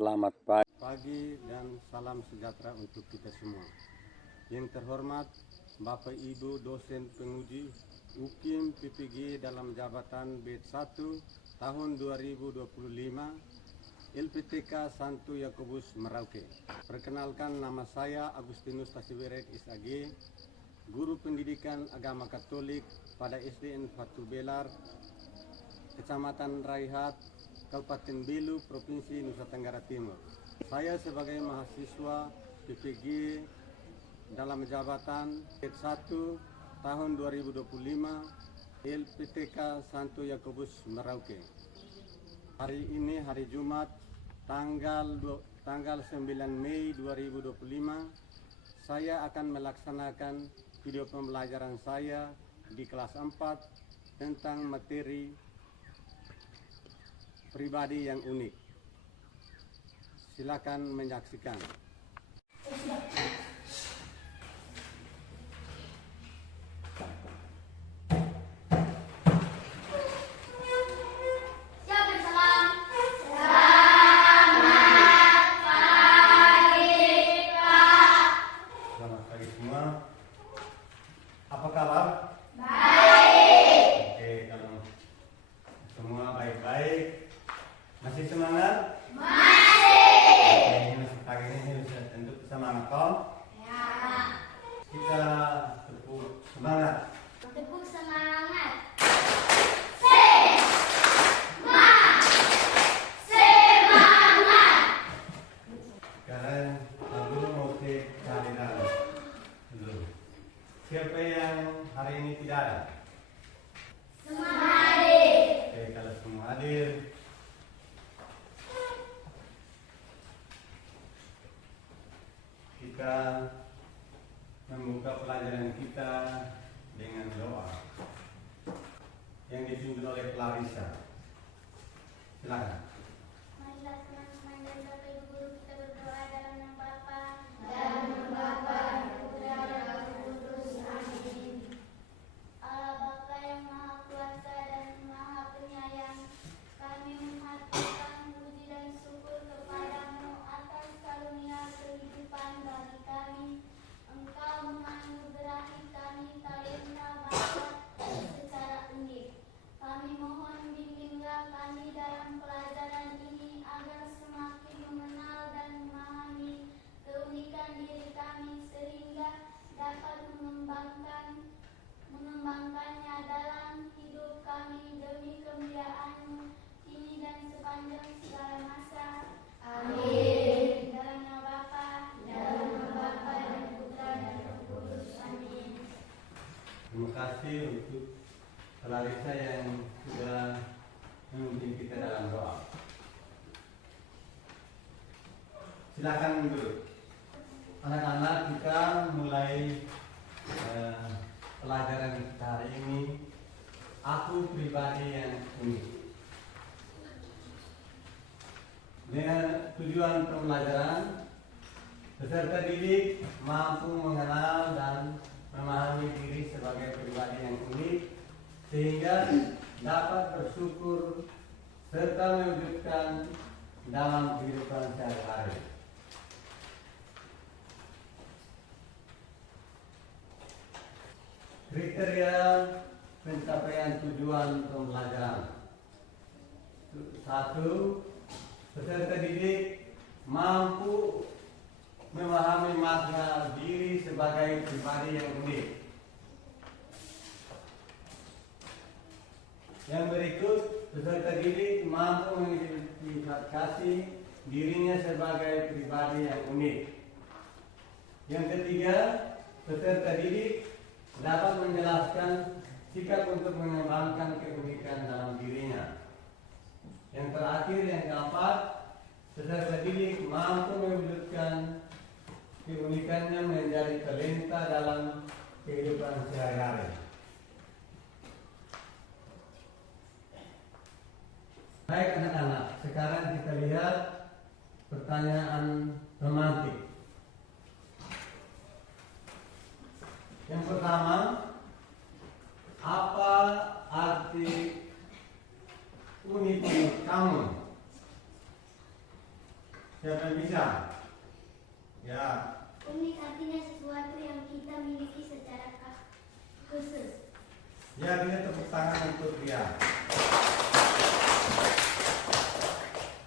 Selamat pagi dan salam sejahtera untuk kita semua. Yang terhormat Bapak Ibu dosen penguji UKIM PPG dalam jabatan B1 tahun 2025 LPTK Santo Yakobus Merauke. Perkenalkan, nama saya Agustinus Tasiweret SAG, guru pendidikan agama Katolik pada SDN Fatu Belar, Kecamatan Raihat, Kabupaten Belu, Provinsi Nusa Tenggara Timur. Saya sebagai mahasiswa PPG dalam jabatan B1 tahun 2025 LPTK Santo Yakobus Merauke. Hari ini hari Jumat tanggal 9 Mei 2025, saya akan melaksanakan video pembelajaran saya di kelas 4 tentang materi pribadi yang unik. Silakan menyaksikan. Selamat pagi semua. Apa kabar? Baik. Oke, kalau semua baik-baik, masih semangat? Masih. Oke, pagi ini tentu semangat toh? Ya. Kita tepuk semangat. Tepuk semangat. Sekarang aku mau cek kehadiran dulu. Siapa yang hari ini tidak ada? Semua hadir. Oke, kalau semua hadir, kita membuka pelajaran kita dengan doa yang dipimpin oleh Clarissa. Silakan. Marilah teman-teman dan Bapak Ibu guru kita berdoa dalam nama Bapa dan nama Bapa, Putra dan Roh Kudus. Amin. Allah Bapa yang Maha Kuasa dan Maha Penyayang, kami menghadapkan puji dan syukur kepadamu atas karunia kehidupan bagi kami. Engkau menganugerahi kami talenta bakat secara unik. Kami mohon bimbinglah kami dalam pelajaran ini agar semakin mengenal dan memahami keunikan diri kami sehingga dapat mengembangkannya dalam hidup kami demi kemuliaan-Mu kini dan sepanjang segala masa. Amin. Dalam nama Bapa dan Putra dan Roh Kudus. Amin. Terima kasih untuk Clarissa yang sudah memimpin kita dalam doa. Silakan dulu. Anak-anak, kita mulai pelajaran kita hari ini. Aku pribadi yang unik. Dengan tujuan pembelajaran, peserta didik mampu mengenal dan memahami diri sebagai pribadi yang unik, sehingga dapat bersyukur serta mewujudkan dalam kehidupan sehari-hari. Kriteria pencapaian tujuan pembelajaran. 1. Peserta didik mampu memahami makna diri sebagai pribadi yang unik. Yang berikut, peserta didik mampu mengidentifikasi dirinya sebagai pribadi yang unik. Yang ketiga, peserta didik dapat menjelaskan sikap untuk mengembangkan keunikan dalam dirinya. Yang terakhir, yang keempat, peserta didik mampu mewujudkan keunikannya menjadi talenta dalam kehidupan sehari-hari. Baik anak-anak, sekarang kita lihat pertanyaan romantik. Yang pertama, apa arti unik menurut kamu? Ya, dia tepuk tangan untuk dia.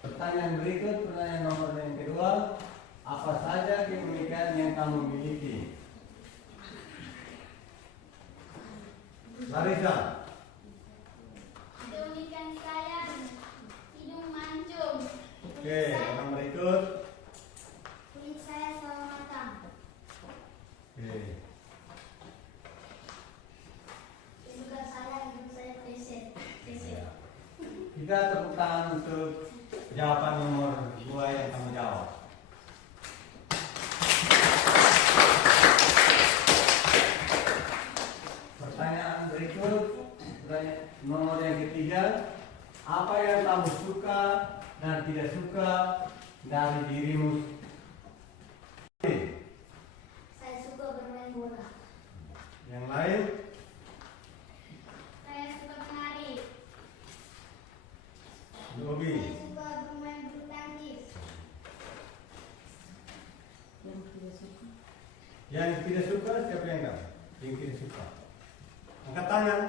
Pertanyaan berikut, pertanyaan nomor yang kedua. Apa saja keunikan yang kamu miliki? Larissa. Keunikan saya hidung mancung. Oke, orang berikut. Kulit saya selalu matang. Oke. Kesukaan saya hidung saya preset. Kita tepuk tangan untuk jawaban nomor 2 yang kamu jawab. Pertanyaan berikut, pertanyaan nomor yang ketiga. Apa yang kamu suka dan tidak suka dari dirimu? Saya suka bermain bola. Yang lain? Saya suka menari. Hobi. Saya suka bermain bulu tangkis. Yang tidak suka siapa yang enggak? Yang tidak suka. Angkat tangan.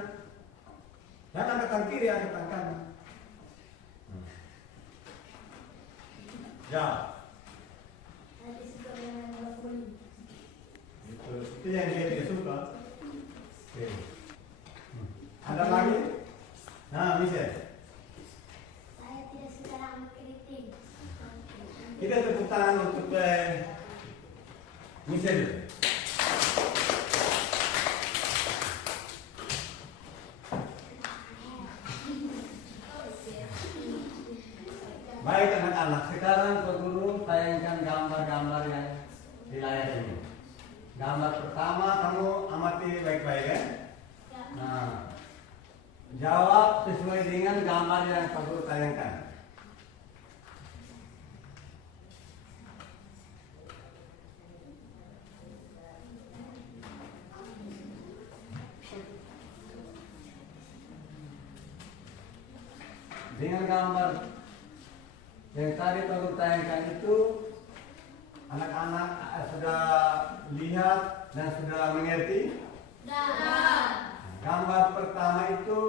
Dan angkat tangan kiri, angkat tangan kanan. Ya. Saya suka bermain bola voli. Itu yang dia tidak suka. Oke. Ada lagi? Nah, Michelle. Saya tidak suka rambut keriting. Kita tepuk tangan untuk Michelle. Baik anak-anak, sekarang Pak Guru tayangkan gambar-gambar yang di layar ini. Gambar pertama kamu amati baik-baik ya. Nah, jawab sesuai dengan gambar yang Pak Guru tayangkan. Dengan gambar yang tadi Pak Guru tayangkan itu, anak-anak sudah lihat dan sudah mengerti? Dah. Gambar pertama itu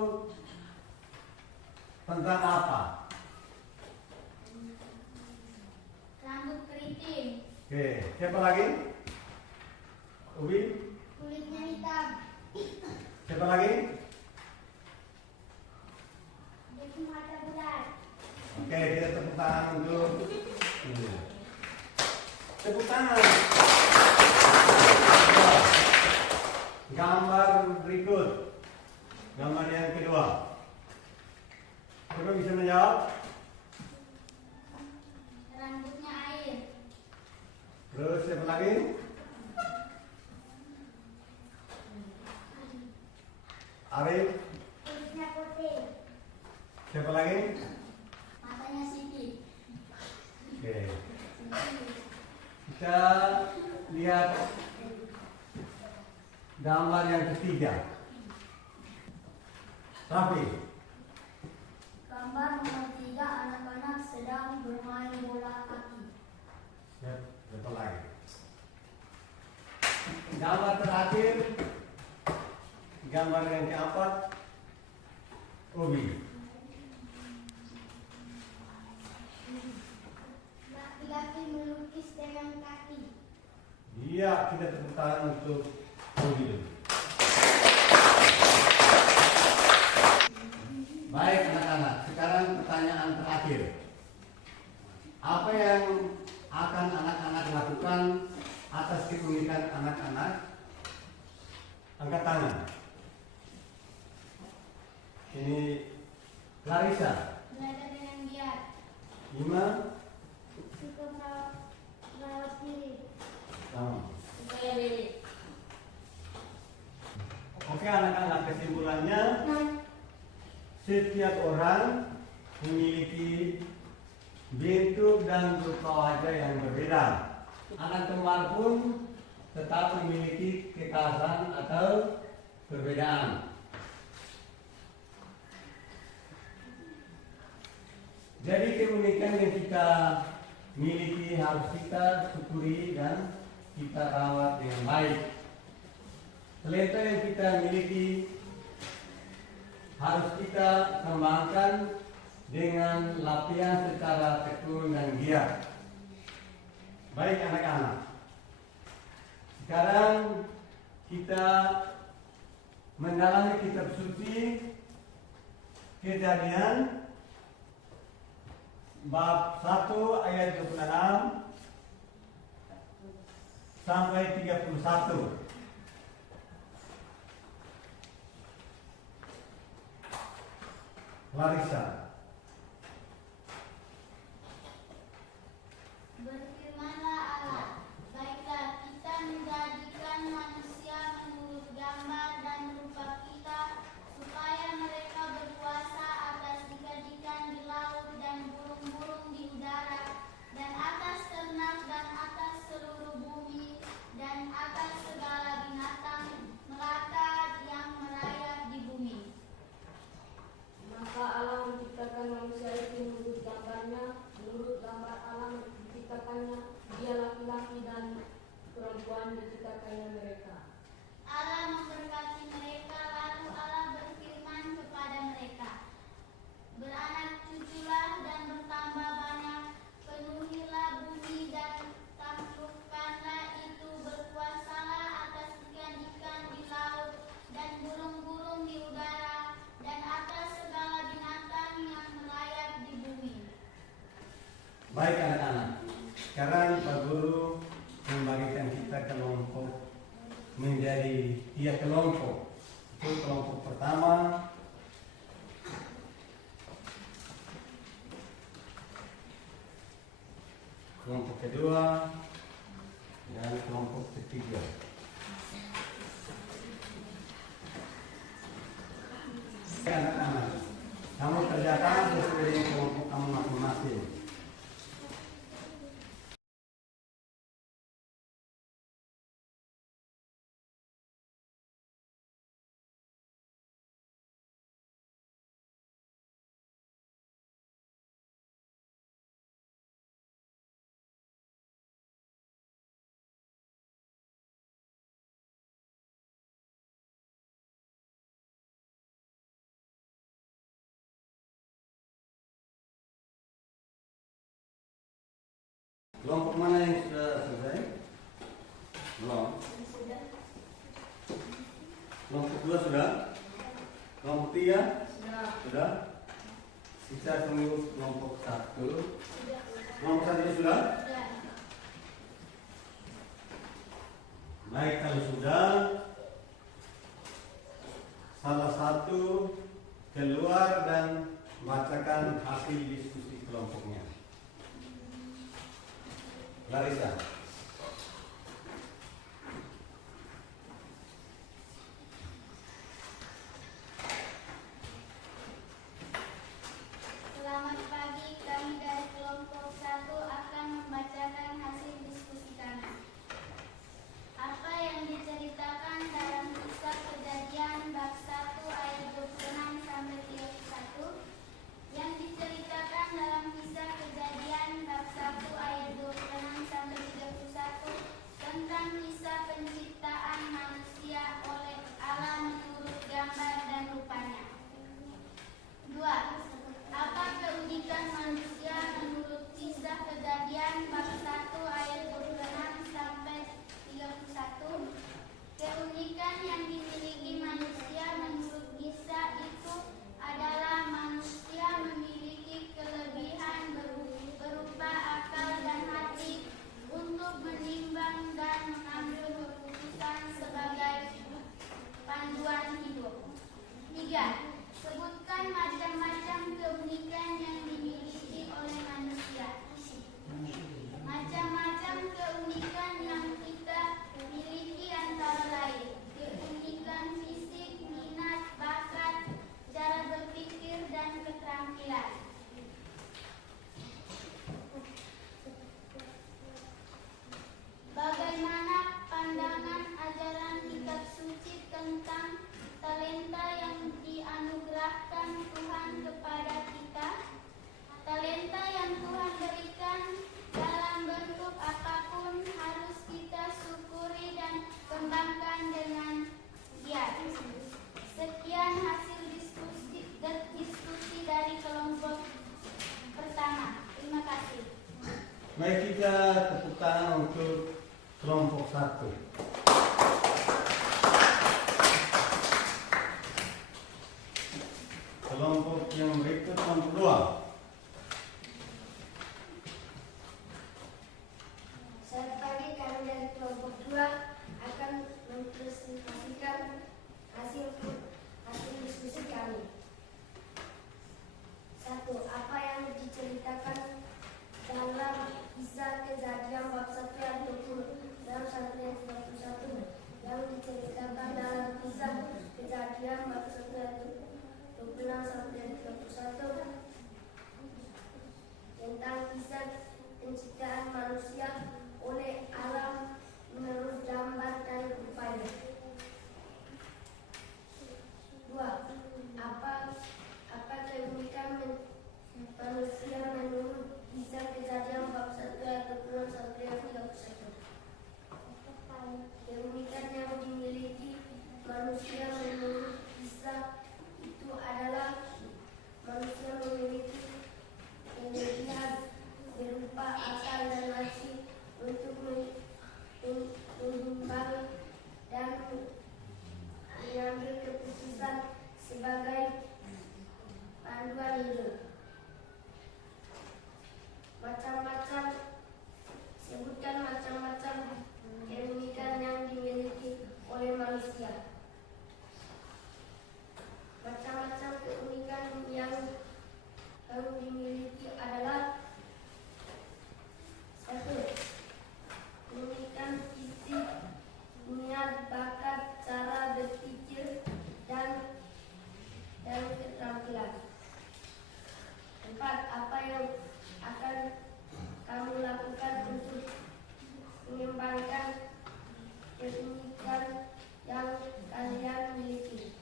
tentang apa? Rambut keriting. Oke, siapa lagi? Ubi? Kulitnya hitam. Siapa lagi? Dia punya mata bulat. Oke, kita tepuk tangan untuk ini. Tepuk tangan. Gambar berikut. Gambar yang kedua. Siapa bisa menjawab? Rambutnya air. Terus siapa lagi? Arif. Kulitnya putih. Siapa lagi? Matanya sipit. Oke. Kita lihat gambar yang ketiga. Rafi. Gambar nomor 3, anak-anak sedang bermain bola kaki. Siapa lagi? Gambar terakhir. Gambar yang keempat. Ubi. Laki-laki melukis dengan kaki. Iya, kita tepuk tangan untuk Ubi dulu. Baik anak-anak, sekarang pertanyaan terakhir. Apa yang akan anak-anak lakukan atas keunikan anak-anak? Angkat tangan. Ini Larissa. Belajar dengan giat. 5. Suka merawat diri. Supaya diri. Oke anak-anak, kesimpulannya setiap orang memiliki bentuk dan rupa wajah yang berbeda. Anak kembar pun tetap memiliki kekhasan atau perbedaan. Jadi keunikan yang kita miliki harus kita syukuri dan kita rawat dengan baik. Talenta yang kita miliki harus kita kembangkan dengan latihan secara tekun dan giat. Baik anak-anak, sekarang kita mendalami kitab suci Kejadian bab 1 ayat 26 sampai 31. Larissa. Berfirmanlah Allah, baiklah kita menjadikan manusia menurut gambar dan rupa kita, supaya mereka berkuasa atas ikan-ikan di laut dan burung-burung di udara, dan atas ternak dan atas seluruh bumi, dan atas segala binatang melata yang merayap di bumi. Maka Allah menciptakan manusia itu menurut gambarnya, menurut gambar Allah diciptakannya, dia laki-laki dan perempuan diciptakannya mereka. Allah memberkati mereka, lalu Allah berfirman kepada mereka, beranak cuculah dan bertambah banyak, penuhilah bumi dan taklukkanlah itu, berkuasalah atas ikan-ikan di laut dan burung-burung di udara, dan atas segala binatang yang merayap di bumi. Baik anak-anak, sekarang Pak Guru membagikan kita kelompok menjadi 3 kelompok. Itu kelompok pertama, kelompok kedua, dan kelompok ketiga. Anak-anak, kamu kerjakan sesuai dengan kelompok kamu masing-masing. Kelompok mana yang sudah selesai? Belum. Kelompok 2 sudah? Kelompok 3? Sudah. Sisa tunggu kelompok 1. Kelompok 1 sudah? Baik, kalau sudah, salah satu keluar dan bacakan hasil diskusi kelompoknya. Larissa. Selamat pagi, kami dari kelompok 1 akan membacakan hasil diskusi kami. Apa yang diceritakan dalam kisah Kejadian bab 1 ayat 26 sampai 31? Yang diceritakan dalam kisah Kejadian bab 1 ayat 26 sampai 31 tentang kisah penciptaan manusia oleh Allah menurut gambar dan rupanya. 2. Apa keunikan manusia menurut kisah Kejadian bab 1 ayat 26 sampai 31? Keunikan yang dimiliki manusia menurut kisah itu adalah manusia memiliki kelebihan berupa akal dan hati untuk menimbang dan mengambil keputusan sebagai panduan hidup. 3. Sebutkan macam-macam keunikan yang dimiliki oleh manusia. Macam-macam keunikan yang kita miliki antara lain keunikan fisik, minat, bakat, cara berpikir, dan keterampilan. Bagaimana pandangan ajaran kitab suci tentang talenta yang dianugerahkan Tuhan kepada kita? Talenta yang Tuhan berikan dalam bentuk apapun harus kita syukuri dan kembangkan dengan giat. Sekian hasil diskusi Baik, kita tepuk tangan untuk kelompok 1. Kelompok yang berikut kelompok 2. Selamat pagi, kami dari kelompok 2 akan mempresentasikan hasil diskusi kami. 1. Apa yang diceritakan dalam kisah Kejadian bab 1 ayat 20 dalam sampai 21? Yang diceritakan dalam kisah Kejadian bab 1 ayat 26 sampai 21 tentang kisah penciptaan manusia oleh Allah menurut gambar dan rupanya. 2. Apa keunikan manusia menurut kisah Kejadian bab 1 ayat 26 sampai 31? Keunikan yang dimiliki manusia menurut kisah itu adalah manusia memiliki kelebihan berupa akal dan hati untuk menimbang dan mengambil keputusan sebagai panduan hidup. Sebutkan macam-macam keunikan yang dimiliki oleh manusia. Macam-macam keunikan yang dimiliki adalah: 1. Keunikan fisik, minat, bakat, cara berpikir, dan keterampilan. 4. Apa yang akan kamu lakukan untuk mengembangkan keunikan yang kalian miliki?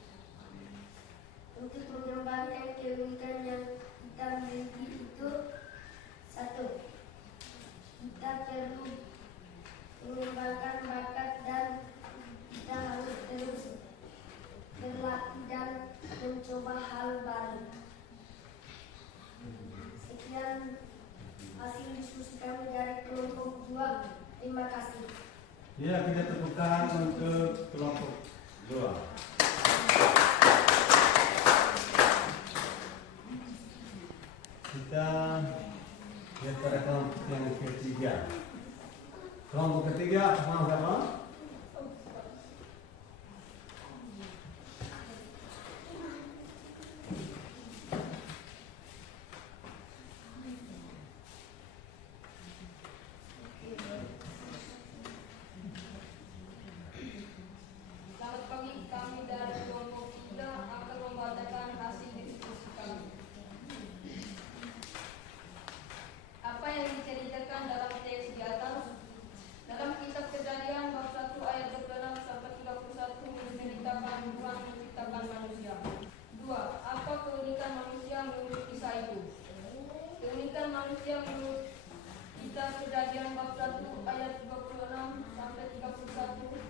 Untuk mengembangkan keunikan yang kita miliki itu: 1. Kita perlu mengembangkan bakat dan kita harus terus berlatih dan mencoba hal baru. Sekian hasil diskusi kami dari kelompok 2. Terima kasih. Ya, kita tepuk tangan untuk kelompok 2. Kita lihat pada kelompok yang ketiga. Kelompok ketiga sama siapa? Selamat pagi, kami dari kelompok 3 akan membacakan hasil diskusi kami. Apa yang diceritakan dalam teks di atas? Dalam kitab Kejadian bab 1 ayat 26 sampai 31 menceritakan Tuhan menciptakan manusia. 2. Apa keunikan manusia menurut kisah itu? Keunikan manusia menurut kitab Kejadian bab 1 ayat 26 sampai 31.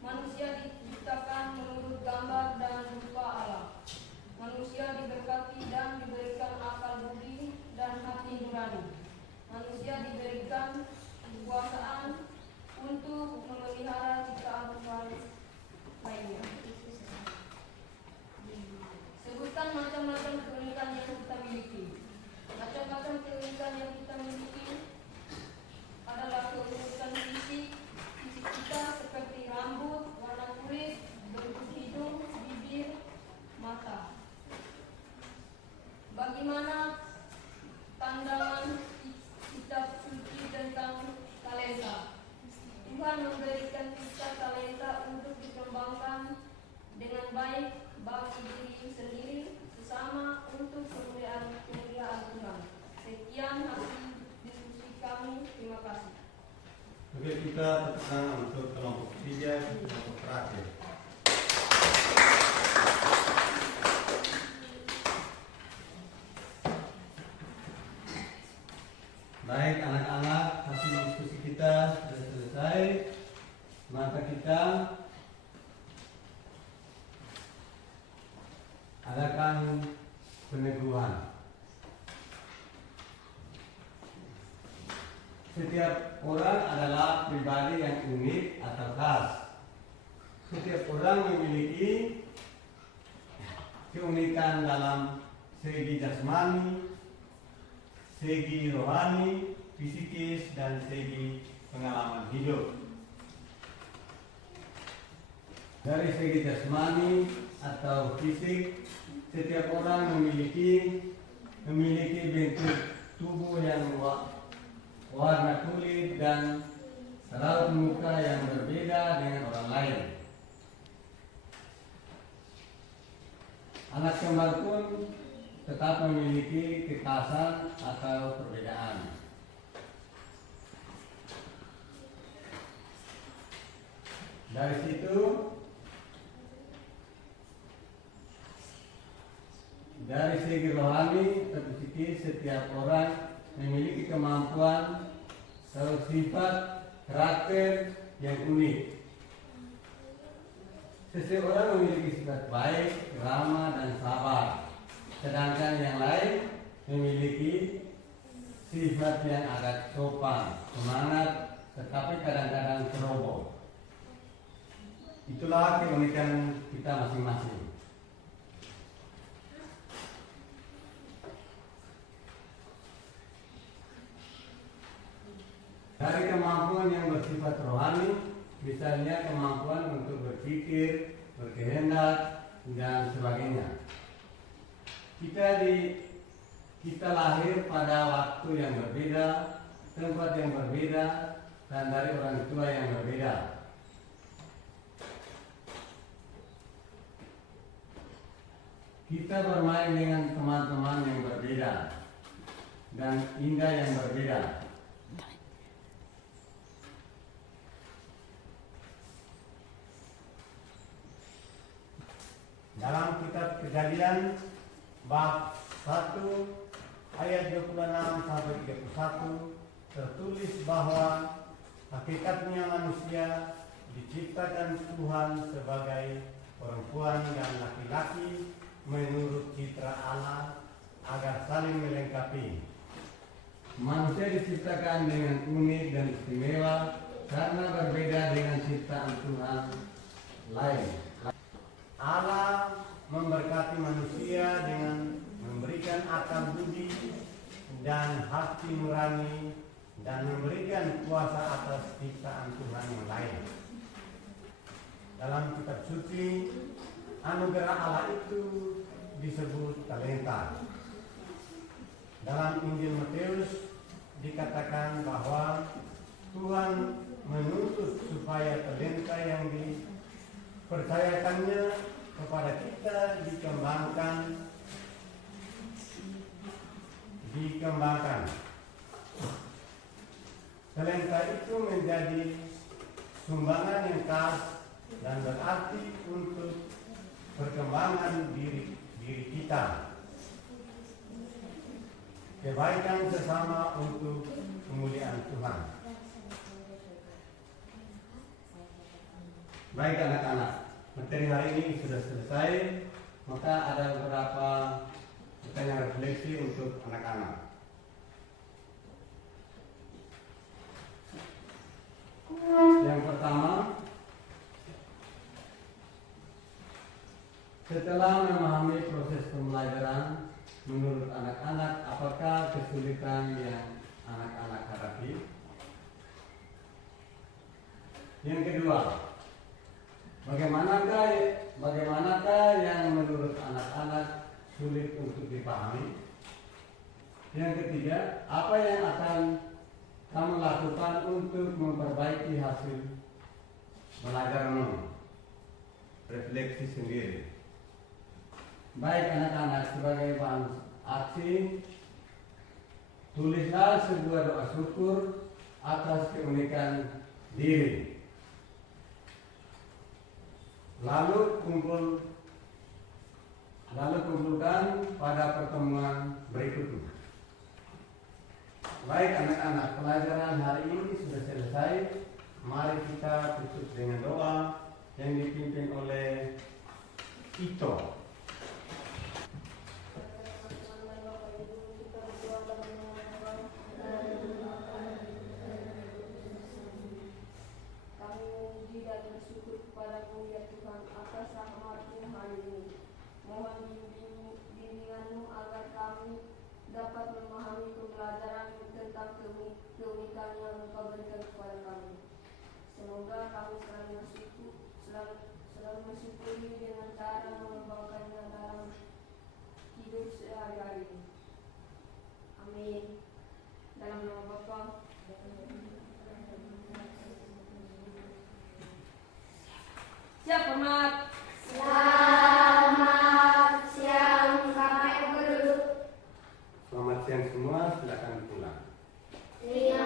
Manusia diciptakan menurut gambar dan rupa Allah. Manusia diberkati dan diberikan akal budi dan hati nurani. Manusia diberikan kekuasaan untuk memelihara ciptaan Tuhan lainnya. Sebutkan macam-macam keunikan yang kita miliki. Macam-macam keunikan yang kita miliki adalah keunikan fisik kita seperti rambut, warna kulit, bentuk hidung, bibir, mata. Bagaimana pandangan kitab suci tentang talenta? Tuhan memberikan kita talenta untuk dikembangkan dengan baik bagi diri sendiri, sesama, untuk kemuliaan Tuhan. Sekian hasil diskusi kami. Terima kasih. Oke, kita tepuk tangan untuk kelompok 3, kelompok terakhir. Baik anak-anak, hasil diskusi kita sudah selesai. Maka kita adakan peneguhan. Setiap orang adalah pribadi yang unik atau khas. Setiap orang memiliki keunikan dalam segi jasmani, segi rohani, fisikis, dan segi pengalaman hidup. Dari segi jasmani atau fisik, setiap orang memiliki bentuk tubuh yang warna kulit dan raut muka yang berbeda dengan orang lain. Anak kembar pun tetap memiliki kekhasan atau perbedaan. Dari situ, dari segi rohani atau psikis, setiap orang memiliki kemampuan atau sifat karakter yang unik. Seseorang memiliki sifat baik, ramah, dan sabar, sedangkan yang lain memiliki sifat yang agak sopan, semangat, tetapi kadang-kadang ceroboh. Itulah keunikan kita masing-masing. Dari kemampuan yang bersifat rohani, misalnya kemampuan untuk berpikir, berkehendak, dan sebagainya. Kita lahir pada waktu yang berbeda, tempat yang berbeda, dan dari orang tua yang berbeda. Kita bermain dengan teman-teman yang berbeda dan indah yang berbeda. Dalam kitab Kejadian bab 1 ayat 26 sampai 31 tertulis bahwa hakikatnya manusia diciptakan Tuhan sebagai perempuan dan laki-laki menurut citra Allah agar saling melengkapi. Manusia diciptakan dengan unik dan istimewa karena berbeda dengan ciptaan Tuhan lain. Allah memberkati manusia dengan memberikan akal budi dan hati nurani dan memberikan kuasa atas ciptaan Tuhan yang lain. Dalam kitab suci, anugerah Allah itu disebut talenta. Dalam Injil Matius dikatakan bahwa Tuhan menuntut supaya talenta yang dipercayakannya kepada kita dikembangkan. Talenta itu menjadi sumbangan yang khas dan berarti untuk perkembangan diri kita, kebaikan sesama untuk kemuliaan Tuhan. Baik anak-anak, materi hari ini sudah selesai, maka ada beberapa pertanyaan refleksi untuk anak-anak. Yang pertama, setelah memahami proses pembelajaran, menurut anak-anak apakah kesulitan yang anak-anak hadapi? Yang kedua, bagaimanakah yang menurut anak-anak sulit untuk dipahami? Yang ketiga, apa yang akan kamu lakukan untuk memperbaiki hasil belajarmu? Refleksi sendiri. Baik anak-anak, sebagai bahan aksi, tulislah sebuah doa syukur atas keunikan diri. Lalu kumpulkan pada pertemuan berikutnya. Baik anak-anak, pelajaran hari ini sudah selesai. Mari kita tutup dengan doa yang dipimpin oleh Ito. keunikan yang Engkau berikan kepada kami. Semoga kami selalu mensyukuri dengan cara mengembangkannya dalam hidup sehari-hari. Amin. Dalam nama Bapa. Siap, hormat. Selamat siang Bapak Guru. Selamat siang semua, silakan pulang. Terima